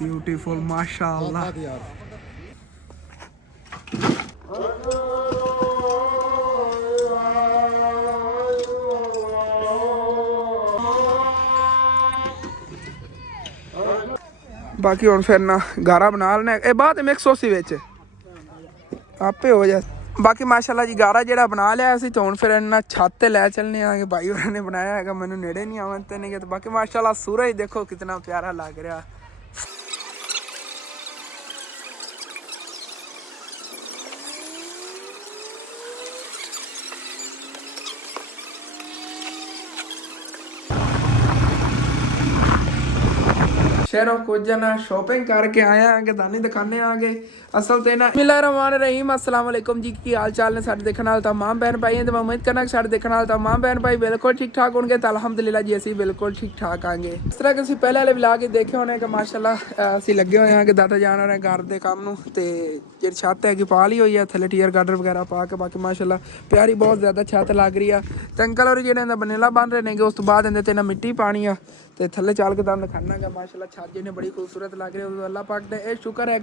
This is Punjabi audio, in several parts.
ब्यूटीफुल माशाअल्लाह। बाकी हुण फिर ना गारा बना लेना ए बाद मिक्स होसी विच आपे हो जाए। बाकी माशाल्लाह जी गारा जेड़ा बना लिया असीं तो हुण फिर इन्ना छत ते लै चलने आ कि भाई होरां ने बनाया हैगा मैनूं नेड़े नहीं आवन देणगे। तो बाकी माशाल्लाह सूरज देखो कितना प्यारा लग रहा। शहरों कुछ जना शॉपिंग करके आए हैं कि दानी दिखाने आ गए असल ते ना बिस्मिल्लाहिर्रहमानिर्रहीम अस्सलाम वालेकुम जी की हाल चाल ने साडे देखने वाले तमाम बहन भाई हैं। तो मैं उम्मीद करना कि साडे देखने वाले तमाम बहन भाई बिल्कुल ठीक ठाक होंगे। तो अल्हम्दुलिल्लाह जी असी बिल्कुल ठीक ठाक आएंगे। इस तरह के पहले वाले ब्लॉग देखे होने कि माशाल्लाह असी लगे हुए हैं कि दादा जान रहे घर के काम नूं ते जी छत है कि पा ली हुई है थले टीयर गार्डर वगैरह पा के। बाकी माशाल्लाह प्यारी बहुत ज़्यादा छत लग रही है। तो अंकल और जो बनेला बन रहे हैं उस तो बाद इन्हें ते मिट्टी पानी आ तो थले चाल के दम दिखाना है माशाल्लाह छत जी ने बड़ी खूबसूरत लग रही है। अल्लाह पाक का यह शुक्र है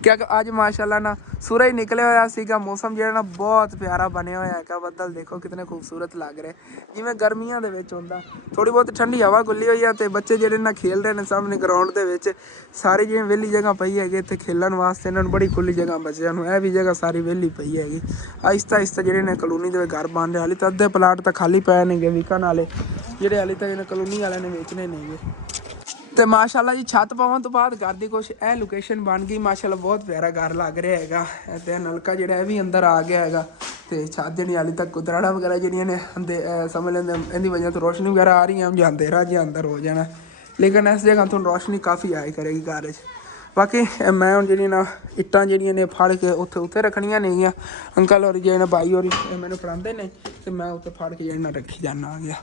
कि अज माशाल्लाह ना सूरज निकले हुआ सीगा मौसम जो ना बहुत प्यारा बने हुआ है। बदल देखो कितने खूबसूरत लग रहे जिमें गर्मियों के होंदा। थोड़ी बहुत ठंडी हवा खुली हुई है तो बच्चे जो ना खेल रहे हैं सामने ग्राउंड के सारी जिवें वेली जगह पई है इतने खेलन वास्ते इन्होंने बड़ी खुली जगह बच्चों को यह भी जगह सारी वेली पई हैगी। आहिस्ता आहिस्ता जो ने कलोनी के घर बन रहे हाली तो अद्धे प्लाट तो खाली पे ने विकन वाले ਜਿਹੜੇ ਹਾਲੇ तक कलोनी वाले ने बेचने नहीं गए। तो माशाल्लाह जी छत पावन तो बाद घर की कुछ यह लोकेशन बन गई माशाल्लाह बहुत प्यारा घर लग रहा है। तो नलका जो भी अंदर आ गया है तो छत जी हाली तक कुदराड़ा वगैरह जी ने समझ लेंगे इनकी वजह तो रोशनी वगैरह आ रही है जो अंधेरा जी अंदर हो जाना। लेकिन इस जगह तो रोशनी काफ़ी आए करेगी घर। बाकी मैं हूँ जी ना इट्टां जी ने फड़ के उत्थे उत्थे रखनियां नहीं अंकल और जो भाई और मैंने फड़ाते ने तो मैं उत्ते फड़ के जो रखी जाना आ गया।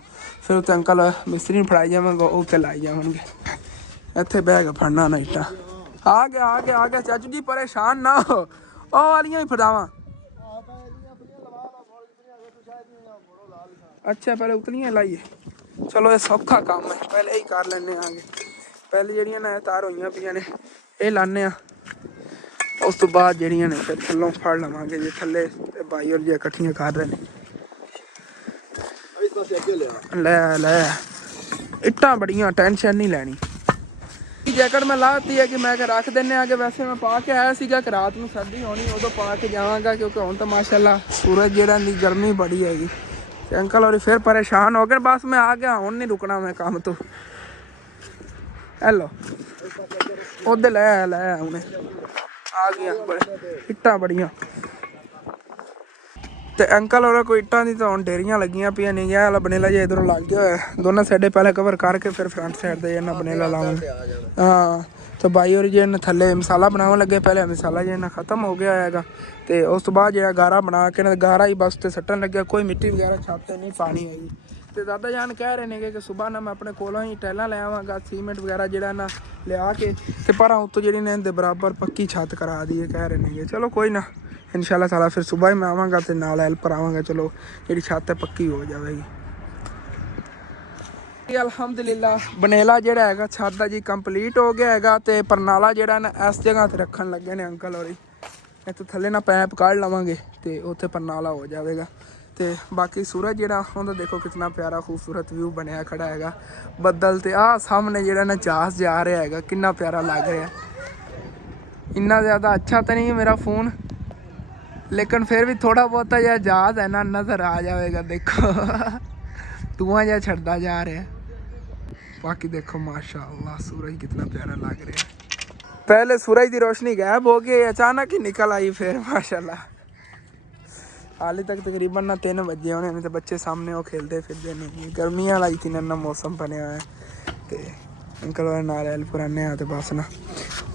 फिर उत्ते अंकल मिस्त्री फड़ाई जावगा उत्ते लाई जावगे इत्थे बह के फड़ना ना इट्टां। आ गया चाचू जी परेशान ना हो वालियां ही फड़ावां। अच्छा पहले उतलियां लाइए चलो ये सौखा काम है पहले ही कर लेने आगे। पहले जड़ियां ना तार हुई पे ने यह लाने उस तो बाद जड़ियां ने फिर थलों फड़ लवांगे जी थले भाई और जी कट्ठियां कर रहे हैं। लै लै इट्टां बड़ियां टेंशन नहीं लैनी। जैकेट मैं लाती है कि मैं रख देने आगे वैसे मैं पा के आया सीगा कि रात में सर्दी होनी उदों पा के जावांगा क्योंकि हुण तो माशाल्लाह सूरज जेड़ा दी गर्मी बड़ी हैगी। अंकल और फिर परेशान हो गए बस मैं आ गया हुण नहीं रुकना मैं काम तो। हेलो उधर लै उन्हें आ गया इट्टां बड़ियां तो अंकल और कोई इट्टां दी तो हुण ढेरियां लगियां पियां नहीं गया वाला बनेला जो इधरों लग गया है दोनों साइडे पहले कवर करके फिर फ्रंट साइड से जो बनेला लाऊंगे। हाँ तो भाई और जो थले मसाला बनावन लगे पहले मसाला जो खत्म हो गया है तो उस तो बाद जो गारा बना के गारा ही बस तो सट्टन लगे कोई मिट्टी वगैरह छाते नहीं पानी हैगी। तो दादा जान कह रहे हैं कि सुबह ना मैं अपने कोलों ही टाइलां लै आवांगा सीमेंट वगैरह जो ना लिया के तो पर उत्तों जी ने बराबर पक्की छत करा दी है कह रहे हैं। चलो कोई ना इंशाल्लाह ताला फिर सुबह ही मैं आवांगा तो नाल हेल्प करावांगा चलो जी छत है पक्की हो जाएगी। अल्हम्दुलिल्लाह बनेला जोड़ा है छत का जी कंप्लीट हो गया है तो परनाला जोड़ा ना इस जगह पर रखन लगे ने अंकल और इतों थले ना पैप काढ़ लवेंगे तो उत्थे परनाला हो जाएगा। तो बाकी सूरज जोड़ा उनका देखो कितना प्यारा खूबसूरत व्यू बनया खड़ा है बदल तो सामने जोड़ा ना जहाज जा रहा है कितना प्यारा लग रहा है। इन्ना ज़्यादा अच्छा तो नहीं है मेरा फ़ोन लेकिन फिर भी थोड़ा बहुत यह जहाज है ना नज़र आ जाएगा। देखो धुआं जहा छड़ता जा रहा है। बाकी देखो माशाअल्लाह सूरज कितना प्यारा लग रहा है। पहले सूरज की रोशनी गायब हो गई अचानक ही निकल आई फिर माशाल्लाह। हाले तक तकरीबन ना 3 बजे होने नहीं तो बच्चे सामने वो खेलते फिरते नहीं गर्मियाँ लाई थी ना मौसम बनया है तो अंकल वाले नाल हेल्प कराने तो बस ना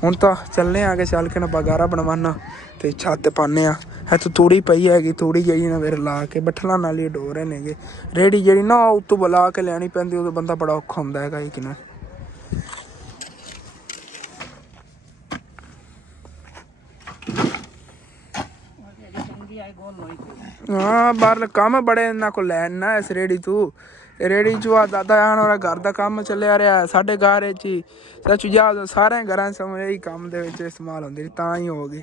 हुण तो चलने आगे चल के ना बगारा बनवाना तो छत पाने है तो तूड़ी पई हैगी तूड़ी जी ना फिर ला के बठला नाल ही डो रहे ने रेहड़ी जी ना उत्तों बुला के लैनी पैंदी उदों बंदा बड़ा औखा हुंदा है कि ना। हाँ बाहर काम बड़े इन्होंने को लैना इस रेहड़ी तू ਰੇੜੀ ਚੋਂ ਦਾਦਾ ਜਾਨ ਹੋਰਾ ਘਰ ਦਾ ਕੰਮ ਚੱਲਿਆ ਰਿਹਾ ਸਾਡੇ ਘਰ ਵਿੱਚ ਹੀ ਸੱਚ ਜਾ ਸਾਰੇ ਘਰਾਂ ਸਮੇਂ ਇਹੀ ਕੰਮ ਦੇ ਵਿੱਚ ਇਸਤੇਮਾਲ ਹੁੰਦੀ ਤਾਂ ਹੀ ਹੋ ਗਈ।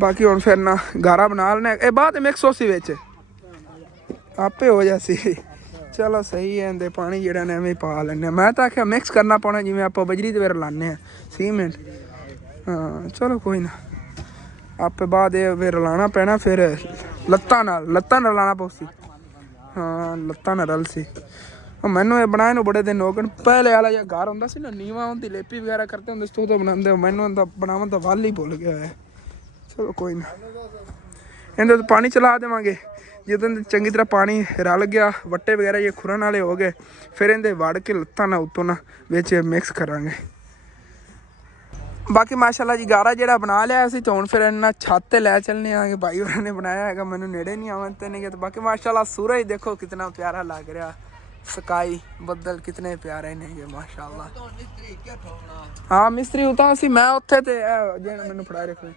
बाकी हुण फिर ना गारा बना लेना ये बाद मिक्स हो सी विच आपे हो जासी। चलो सही है इंदे पानी जेड़ा ने एवें पा लेने मैं तो आख्या मिक्स करना पौना जिवें आपां बजरी ते रलाने सीमेंट। हाँ चलो कोई ना आपे बाद फिर रलाना पैना फिर लत्तां नाल रलाना पौसी। हाँ लत्तां नाल रलसी मैनू ये बनाए नूं बड़े दिन हो गए। पहले वाला जो घर हुंदा सी ना नीवा होंदी लेपी वगैरह करते हुंदे सी तो बनांदे मैनू बनावन दा वल ही भुल गया है। चलो कोई ना इन्हें तो पानी चला देवांगे जिदन चंगी तरह पानी रल गया वट्टे वगैरह ये खुरन वाले हो गए फिर इन्हें वड़ के लत्तां ना उत्तों ना विच मिक्स करांगे। बाकी माशाल्लाह जी गारा जेड़ा बना लिया असीं तो हुण फिर इन्ना छत ते लै चलने आगे भाई होरां ने बनाया हैगा मैनू नेड़े नहीं आवन देणगे। तो बाकी माशाल्लाह सूरज देखो कितना प्यारा लग रहा स्काई बदल कितने प्यारे ने ये माशाल्लाह। हाँ मिस्त्री उतां सी मैं उत्थे ते जेने मैनू फड़ा रखो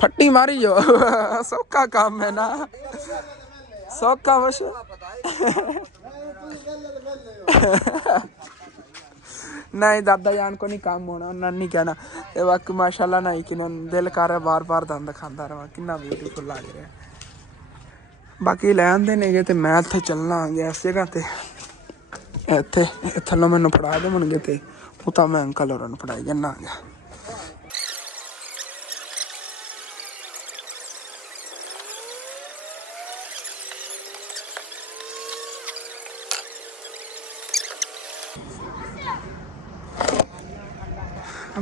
फट्टी मारी जो सौखा काम है ना सौखा बस नहीं दादा जान को नहीं काम होना उन्होंने नहीं कहना ये बाकी माशाल्लाह नहीं कि दिल कर रहा बार बार दंद खाता रहा कितना ब्यूटीफुल लग रहा है। बाकी ले आंदे ने तो मैं इत्थे चलना आ गया इस जगह ते इत्थे थल्लों मैनू फड़ा देवणगे ते उता मैं अंकल होरां नूं फड़ाई जाना आ गया।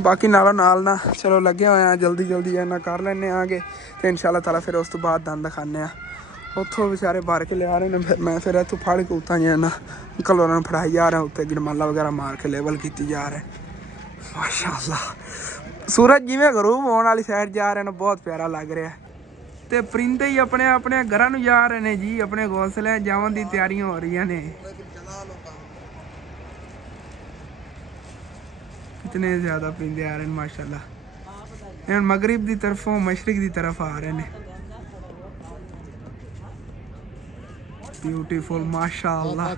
बाकी नालों नाल ना चलो लगे हुए हैं जल्दी जल्दी इन्ना कर लैने आगे तो इंशाल्लाह ताला फिर उस तो बाद दंद खाने उत्थों बेचारे भर के लिया रहे हैं फिर मैं फिर इतों फड़ के उतना जाना अंकल होरां फड़ाई जा रहा उत्ते गड़माला वगैरह मार के लेवल की जा रहे माशाल्लाह। सूरज जिवें गरूब होने वाली साइड जा रहे हैं बहुत प्यारा लग रहा है। तो परिंदे ही अपने अपने घर नूं जा रहे हैं जी अपने घोंसले जावन की तैयारियां हो रही ने। कितने ज़्यादा परिंदे आ रहे हैं माशाल्लाह मगरिब की तरफों मशरिक की तरफ आ रहे हैं ब्यूटीफुल माशाल्लाह।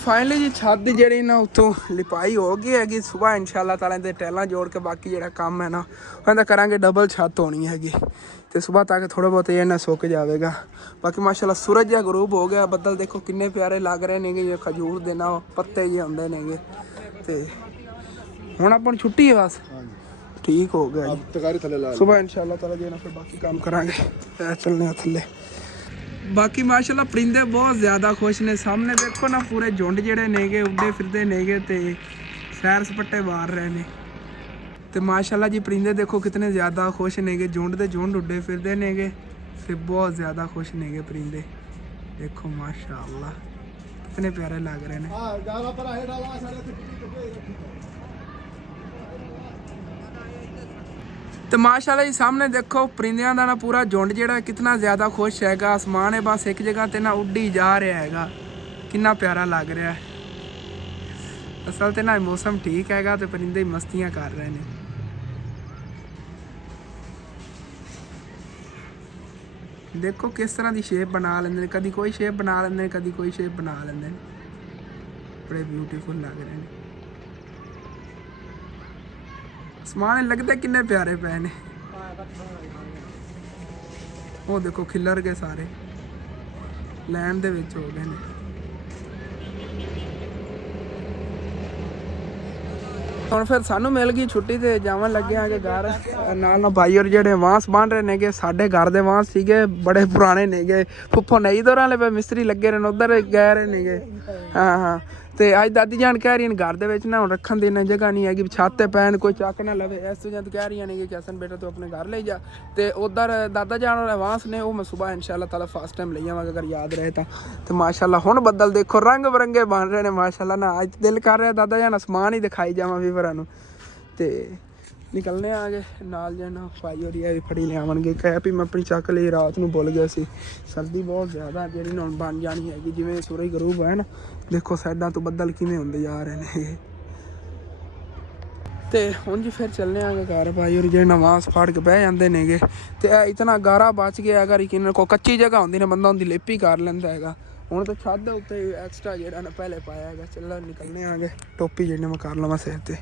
फाइनली जी छत की जी ना उत्तों लिपाई हो गई हैगी सुबह इंशाल्लाह ताला इहदे टैलां जोड़ के बाकी जो काम है ना वह करांगे डबल छत होनी हैगी तो सुबह तक थोड़ा बहुत ये ना सुक जाएगा। बाकी माशाल्लाह सूरज जहा गरूब हो गया बदल देखो किन्ने प्यारे लग रहे ने जो खजूर दे ना पत्ते जे आंदे ने ते हुण आपां नूं छुट्टी है बस ठीक हो गया जी सुबह इंशाल्लाह ताला जो ना फिर बाकी काम करांगे चलने थल्ले। बाकी माशाल्लाह परिंदे बहुत ज़्यादा खुश ने सामने देखो ना पूरे झुंड जेडे नेगे उड़े फिरदे नेगे ते सैर सपट्टे मार रहे ने तो माशाल्लाह जी परिंदे देखो कितने ज़्यादा खुश नेगे झुंड दे झुंड उड़े फिरदे नेगे ते बहुत ज़्यादा खुश नेगे परिंदे देखो माशाल्लाह कितने प्यारे लग रहे हैं। तो माशाल्लाह जी सामने देखो परिंदियां दा ना पूरा झुंड जेड़ा कितना ज़्यादा खुश हैगा आसमान है बस एक जगह ते ना उड्डी जा रहा हैगा कितना प्यारा लग रहा है। असल ते ना मौसम ठीक हैगा तो परिंदे मस्तियां कर रहे हैं। देखो किस तरह की शेप बना लेंगे कभी कोई शेप बना लेंगे कभी कोई शेप बना लेंगे बड़े ब्यूटीफुल लग रहे हैं। आसमान लगते किन्ने प्यारे पे ने वो देखो खिलर के सारे लैन दे विच हो गए ने। हुण फिर सानू मिल गई छुट्टी ते जावन लगे आगे घर नाल ना भाई और जेडे वांस बन रहे नेगे साडे घर दे वांस सीगे बड़े पुराने नेगे फुफ्फो नई दौर वाले पे मिस्त्री लगे रहे उधर गए रहे नेगे। हाँ हाँ ਤੇ ਅੱਜ ਦਾਦੀ ਜਾਨ ਕਹਿ ਰਹੀਆਂ ਘਰ ਦੇ ਵਿੱਚ ਨਾ ਹੁਣ ਰੱਖਣ ਦੀ ਨਾ ਜਗ੍ਹਾ ਨਹੀਂ ਹੈਗੀ, ਛੱਤ ਤੇ ਪੈਣ ਕੋਈ ਚੱਕ ਨਾ ਲਵੇ। ਇਸ ਤੋਂ ਜਦ ਕਹਿ ਰਹੀਆਂ ਨੇ ਕਿ ਹਸਨ ਬੇਟਾ ਤੂੰ ਆਪਣੇ ਘਰ ਲੈ ਜਾ। ਤੇ ਉਧਰ ਦਾਦਾ ਜਾਨ ਵਾਲੇ ਆਵਾਸ ਨੇ ਉਹ ਮੈਂ ਸੁਬਾਹ ਇਨਸ਼ਾਅੱਲਾ ਤਾਲਾ ਫਸਟ ਟਾਈਮ ਲੈ ਜਾਵਾਂਗਾ ਅਗਰ ਯਾਦ ਰਹੇ ਤਾਂ। ਤੇ ਮਾਸ਼ਾਅੱਲਾ ਹੁਣ ਬੱਦਲ ਦੇਖੋ ਰੰਗ ਬਰੰਗੇ ਬਣ ਰਹੇ ਨੇ ਮਾਸ਼ਾਅੱਲਾ ਨਾ। ਅੱਜ ਦਿਲ ਕਰ ਰਿਹਾ ਦਾਦਾ ਜਾਨ ਅਸਮਾਨ ਹੀ ਦਿਖਾਈ ਜਾਵਾਂ ਵੀਵਰਾਂ ਨੂੰ। ਤੇ ਨਿਕਲਨੇ ਆ ਗਏ ਨਾਲ ਜਾਣਾ ਭਾਈ ਹੋਰੀ ਵੀ ਫੜੀ ਲਿਆਵਣਗੇ। ਕਹਿ ਵੀ ਮੈਂ ਆਪਣੀ ਚੱਕ ਲਈ ਰਾਤ ਨੂੰ ਭੁੱਲ ਗਿਆ ਸੀ। ਸਰਦੀ ਬਹੁਤ ਜ਼ਿਆਦਾ ਜਿਹੜੀ ਹੁਣ ਬਣ ਜਾਣੀ ਹੈਗੀ ਜਿਵੇਂ ਸੂਰਜ ਗਰੂਬ ਹੈ ਨਾ। ਦੇਖੋ ਸਾਈਡਾਂ ਤੋਂ ਬੱਦਲ ਕਿਵੇਂ ਹੁੰਦੇ ਜਾ ਰਹੇ ਨੇ। ਤੇ ਹੁਣ ਜੀ ਫਿਰ ਚੱਲਨੇ ਆਗੇ ਘਰ। ਭਾਈ ਹੋਰੀ ਜਿਹੜੇ ਨਵਾਜ਼ ਫਾੜ ਕੇ ਬਹਿ ਜਾਂਦੇ ਨੇਗੇ। ਤੇ ਇਹ ਇਤਨਾ ਗਾਰਾ ਬਚ ਗਿਆ ਅਗਰ ਇਹਨਾਂ ਕੋਲ ਕੱਚੀ ਜਗ੍ਹਾ ਹੁੰਦੀ ਨਾ ਬੰਦਾ ਉਹਦੀ ਲਿਪੀ ਕਰ ਲੈਂਦਾ ਹੈਗਾ। ਹੁਣ ਤਾਂ ਛੱਤ ਦੇ ਉੱਤੇ ਐਕਸਟਰਾ ਜਿਹੜਾ ਨਾ ਪਹਿਲੇ ਪਾਇਆ ਹੈਗਾ। ਚੱਲ ਨਿਕਲਨੇ ਆਗੇ ਟੋਪੀ ਜਿਹੜੀ ਮੈਂ ਕਰ ਲਵਾਂ ਸਿਰ ਤੇ।